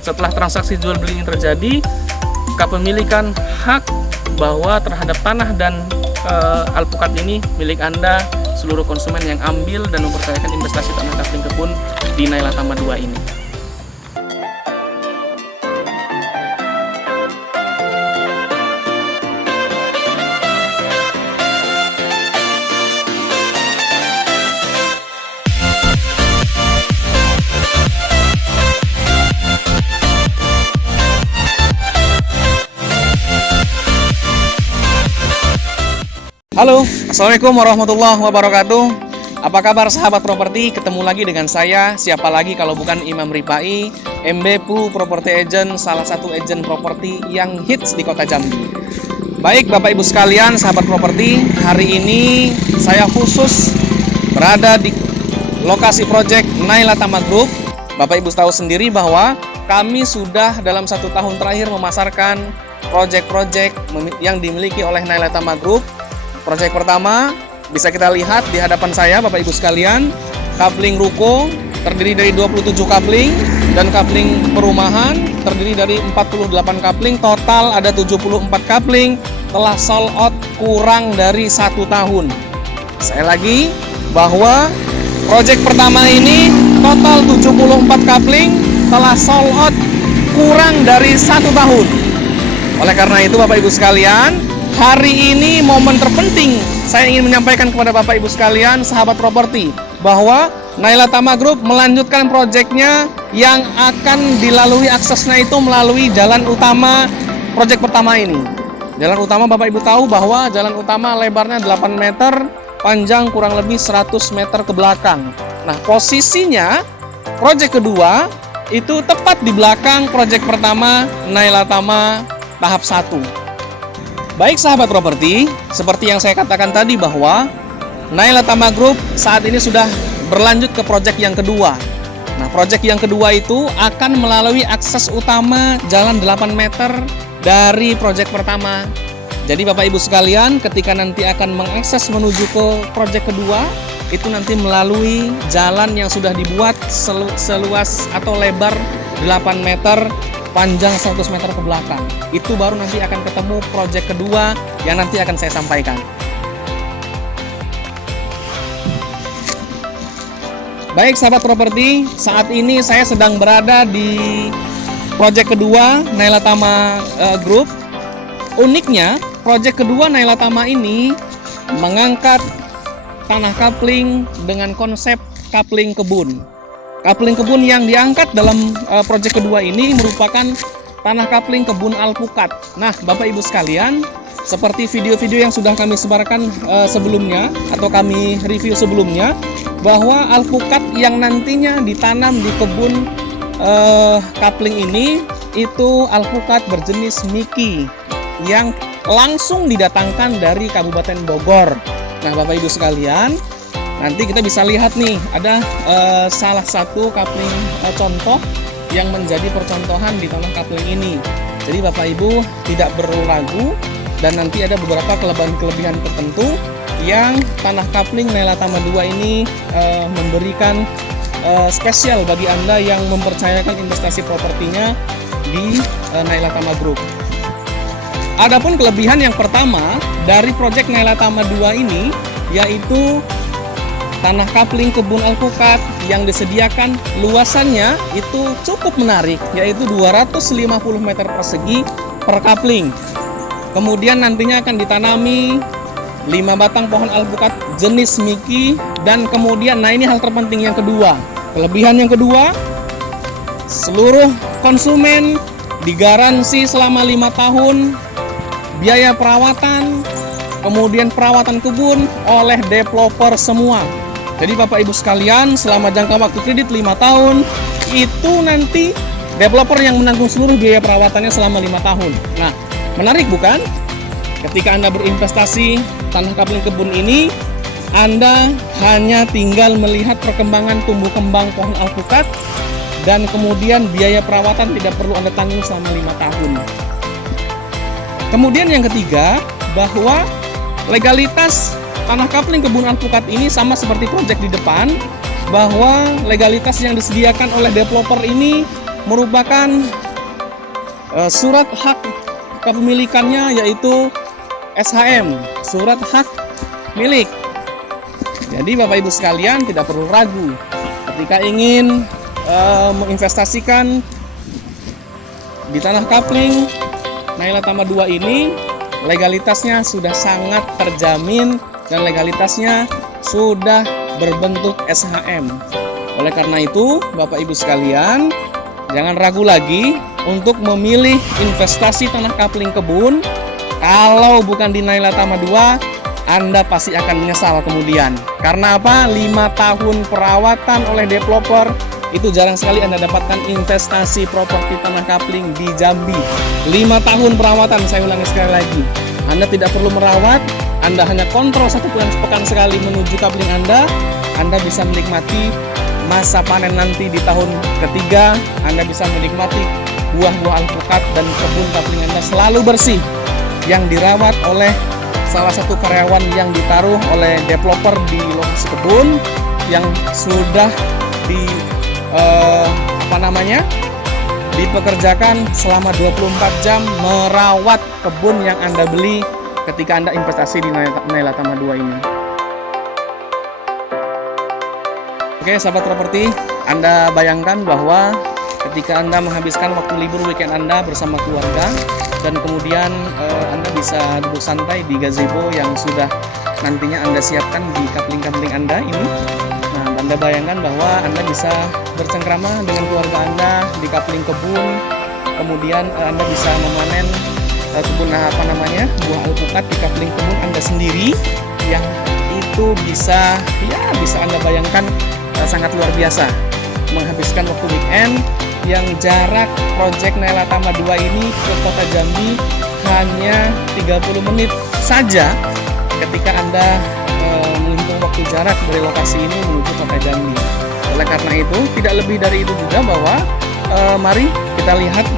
Setelah transaksi jual beli ini terjadi, kepemilikan hak bahwa terhadap tanah dan alpukat ini milik Anda, seluruh konsumen yang ambil dan mempercayakan investasi tanah kapling kebun di Nailatama 2 ini. Halo, Assalamualaikum warahmatullahi wabarakatuh. Apa kabar sahabat properti? Ketemu lagi dengan saya, siapa lagi kalau bukan Imam Ripai, MBPU Property Agent, salah satu agen properti yang hits di kota Jambi. Baik Bapak Ibu sekalian, sahabat properti, hari ini saya khusus berada di lokasi proyek Nailatama Group. Bapak Ibu tahu sendiri bahwa kami sudah dalam 1 tahun terakhir memasarkan proyek-proyek yang dimiliki oleh Nailatama Group. Proyek pertama bisa kita lihat di hadapan saya Bapak Ibu sekalian, kapling ruko terdiri dari 27 kapling dan kapling perumahan terdiri dari 48 kapling, total ada 74 kapling, telah sold out kurang dari 1 tahun. Saya lagi bahwa proyek pertama ini total 74 kapling telah sold out kurang dari 1 tahun. Oleh karena itu Bapak Ibu sekalian, hari ini momen terpenting saya ingin menyampaikan kepada Bapak Ibu sekalian, sahabat properti, bahwa Nailatama Group melanjutkan proyeknya yang akan dilalui aksesnya itu melalui jalan utama proyek pertama ini. Jalan utama Bapak Ibu tahu bahwa jalan utama lebarnya 8 meter, panjang kurang lebih 100 meter ke belakang. Nah, posisinya proyek kedua itu tepat di belakang proyek pertama Nailatama tahap 1. Baik sahabat properti, seperti yang saya katakan tadi bahwa Nailatama Group saat ini sudah berlanjut ke proyek yang kedua. Nah, proyek yang kedua itu akan melalui akses utama jalan 8 meter dari proyek pertama. Jadi Bapak Ibu sekalian, ketika nanti akan mengakses menuju ke proyek kedua, itu nanti melalui jalan yang sudah dibuat seluas atau lebar 8 meter, panjang 100 meter ke belakang. Itu baru nanti akan ketemu proyek kedua yang nanti akan saya sampaikan. Baik sahabat properti, saat ini saya sedang berada di proyek kedua Nailatama Group. Uniknya, proyek kedua Nailatama ini mengangkat tanah kapling dengan konsep kapling kebun. Kapling kebun yang diangkat dalam proyek kedua ini merupakan tanah kapling kebun alpukat. Nah, Bapak Ibu sekalian, seperti video-video yang sudah kami sebarkan sebelumnya atau kami review sebelumnya, bahwa alpukat yang nantinya ditanam di kebun kapling ini itu alpukat berjenis Miki yang langsung didatangkan dari Kabupaten Bogor. Nah, Bapak Ibu sekalian, nanti kita bisa lihat nih, ada salah satu kapling contoh yang menjadi percontohan di tanah kapling ini. Jadi Bapak Ibu tidak perlu ragu, dan nanti ada beberapa kelebihan-kelebihan tertentu yang tanah kapling Nailatama 2 ini memberikan spesial bagi Anda yang mempercayakan investasi propertinya di Nailatama Group. Adapun kelebihan yang pertama dari proyek Nailatama 2 ini, yaitu tanah kapling kebun alpukat yang disediakan luasannya itu cukup menarik, yaitu 250 meter persegi per kapling. Kemudian nantinya akan ditanami 5 batang pohon alpukat jenis Miki, dan kemudian, nah ini hal terpenting yang kedua, kelebihan yang kedua, seluruh konsumen digaransi selama 5 tahun biaya perawatan, kemudian perawatan kebun oleh developer semua. Jadi Bapak Ibu sekalian, selama jangka waktu kredit 5 tahun, itu nanti developer yang menanggung seluruh biaya perawatannya selama 5 tahun. Nah, menarik bukan? Ketika Anda berinvestasi tanah kapling kebun ini, Anda hanya tinggal melihat perkembangan tumbuh kembang pohon alpukat, dan kemudian biaya perawatan tidak perlu Anda tanggung selama 5 tahun. Kemudian yang ketiga, bahwa legalitas tanah kapling kebun alpukat ini sama seperti proyek di depan, bahwa legalitas yang disediakan oleh developer ini merupakan surat hak kepemilikannya, yaitu SHM, surat hak milik. Jadi Bapak Ibu sekalian tidak perlu ragu ketika ingin menginvestasikan di tanah kapling Naila Tama 2 ini. Legalitasnya sudah sangat terjamin dan legalitasnya sudah berbentuk SHM. Oleh karena itu, Bapak Ibu sekalian, jangan ragu lagi untuk memilih investasi tanah kapling kebun. Kalau bukan di Naila Tama 2, Anda pasti akan menyesal kemudian. Karena apa? 5 tahun perawatan oleh developer, itu jarang sekali Anda dapatkan investasi properti tanah kapling di Jambi. 5 tahun perawatan, saya ulangi sekali lagi. Anda tidak perlu merawat, Anda hanya kontrol 1 pekan sekali menuju kapling Anda bisa menikmati masa panen nanti di tahun ketiga. Anda bisa menikmati buah-buah alpukat dan kebun kapling Anda selalu bersih, yang dirawat oleh salah satu karyawan yang ditaruh oleh developer di lokasi kebun, yang sudah dipekerjakan selama 24 jam merawat kebun yang Anda beli ketika Anda investasi di Naila Tama 2 ini. Oke, sahabat properti, Anda bayangkan bahwa ketika Anda menghabiskan waktu libur weekend Anda bersama keluarga, dan kemudian Anda bisa duduk santai di gazebo yang sudah nantinya Anda siapkan di kapling-kapling Anda ini. Nah, Anda bayangkan bahwa Anda bisa bercengkrama dengan keluarga Anda di kapling kebun, kemudian Anda bisa memanen buah alpukat di kapling kebun Anda sendiri, yang itu bisa Anda bayangkan sangat luar biasa. Menghabiskan waktu weekend yang jarak proyek Naila Tama 2 ini ke kota Jambi hanya 30 menit saja ketika Anda menghitung waktu jarak dari lokasi ini menuju kota Jambi. Oleh karena itu, tidak lebih dari itu juga bahwa mari kita lihat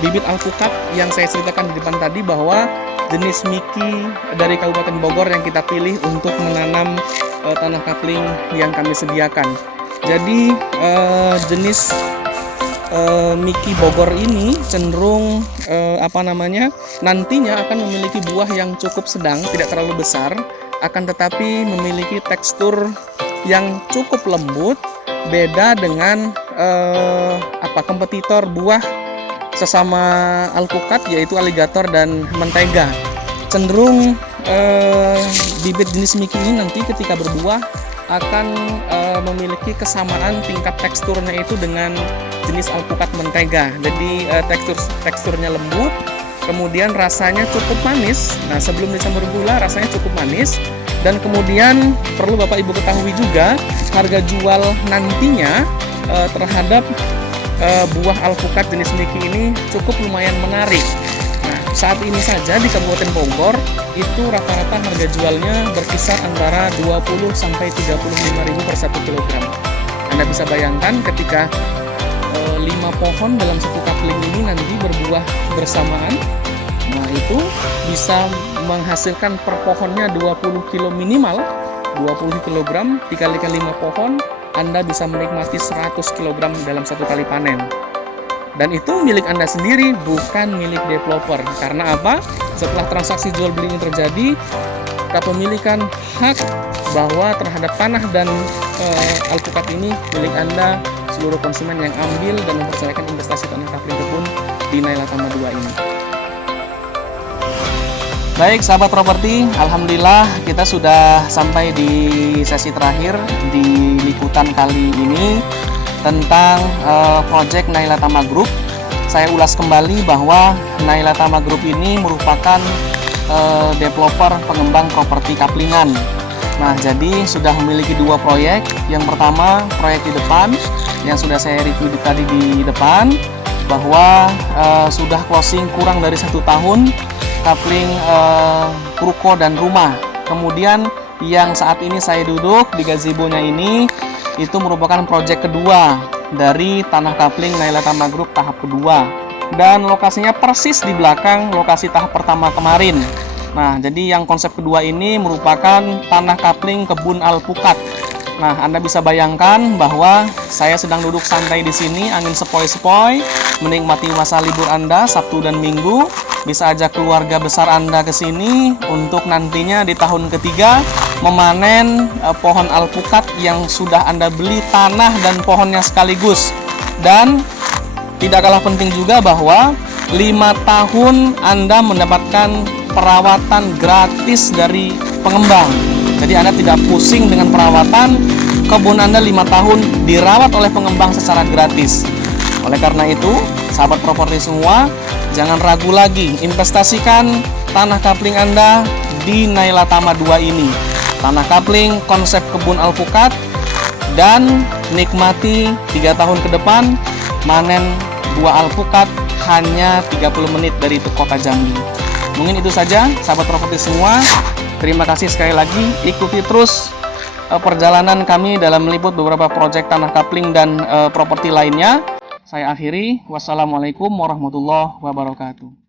bibit alpukat yang saya ceritakan di depan tadi, bahwa jenis Miki dari Kabupaten Bogor yang kita pilih untuk menanam tanah kapling yang kami sediakan. Jadi jenis Miki Bogor ini cenderung nantinya akan memiliki buah yang cukup sedang, tidak terlalu besar, akan tetapi memiliki tekstur yang cukup lembut, beda dengan kompetitor buah sesama alpukat, yaitu aligator dan mentega. Cenderung bibit jenis Miki ini nanti ketika berbuah akan memiliki kesamaan tingkat teksturnya itu dengan jenis alpukat mentega. Jadi teksturnya lembut, kemudian rasanya cukup manis. Nah, sebelum dicampur gula rasanya cukup manis. Dan kemudian perlu Bapak Ibu ketahui juga, harga jual nantinya terhadap buah alpukat jenis Miki ini cukup lumayan menarik. Nah, saat ini saja di Kabupaten Bogor itu rata-rata harga jualnya berkisar antara 20 sampai 35.000 per 1 kilogram. Anda bisa bayangkan ketika 5 pohon dalam satu kapling ini nanti berbuah bersamaan, nah itu bisa menghasilkan per pohonnya 20 kilo minimal, 20 kilogram dikalikan 5 pohon, Anda bisa menikmati 100 kg dalam satu kali panen. Dan itu milik Anda sendiri, bukan milik developer. Karena apa? Setelah transaksi jual beli ini terjadi, kepemilikan hak bahwa terhadap tanah dan alpukat ini milik Anda, seluruh konsumen yang ambil dan mempercayakan investasi tanah kapling kebun di Naila Tama 2 ini. Baik sahabat properti, alhamdulillah kita sudah sampai di sesi terakhir di liputan kali ini tentang proyek Naila Tama Group. Saya ulas kembali bahwa Naila Tama Group ini merupakan developer pengembang properti kaplingan. Nah, jadi sudah memiliki 2 proyek. Yang pertama, proyek di depan yang sudah saya review tadi di depan, bahwa sudah closing kurang dari 1 tahun, kapling ruko dan rumah. Kemudian yang saat ini saya duduk di gazebo-nya ini, itu merupakan proyek kedua dari tanah kapling Naila Tama Group tahap kedua, dan lokasinya persis di belakang lokasi tahap pertama kemarin. Nah, jadi yang konsep kedua ini merupakan tanah kapling kebun alpukat. Nah, Anda bisa bayangkan bahwa saya sedang duduk santai di sini, angin sepoi-sepoi, menikmati masa libur Anda Sabtu dan Minggu. Bisa ajak keluarga besar Anda ke sini untuk nantinya di tahun ketiga memanen pohon alpukat yang sudah Anda beli tanah dan pohonnya sekaligus. Dan tidak kalah penting juga bahwa 5 tahun Anda mendapatkan perawatan gratis dari pengembang. Jadi Anda tidak pusing dengan perawatan, kebun Anda 5 tahun dirawat oleh pengembang secara gratis. Oleh karena itu, sahabat properti semua, jangan ragu lagi, investasikan tanah kapling Anda di Naila Tama 2 ini. Tanah kapling konsep kebun alpukat, dan nikmati 3 tahun ke depan manen buah alpukat hanya 30 menit dari kota Jambi. Mungkin itu saja sahabat properti semua. Terima kasih sekali lagi, ikuti terus perjalanan kami dalam meliput beberapa proyek tanah kapling dan properti lainnya. Saya akhiri, wassalamualaikum warahmatullahi wabarakatuh.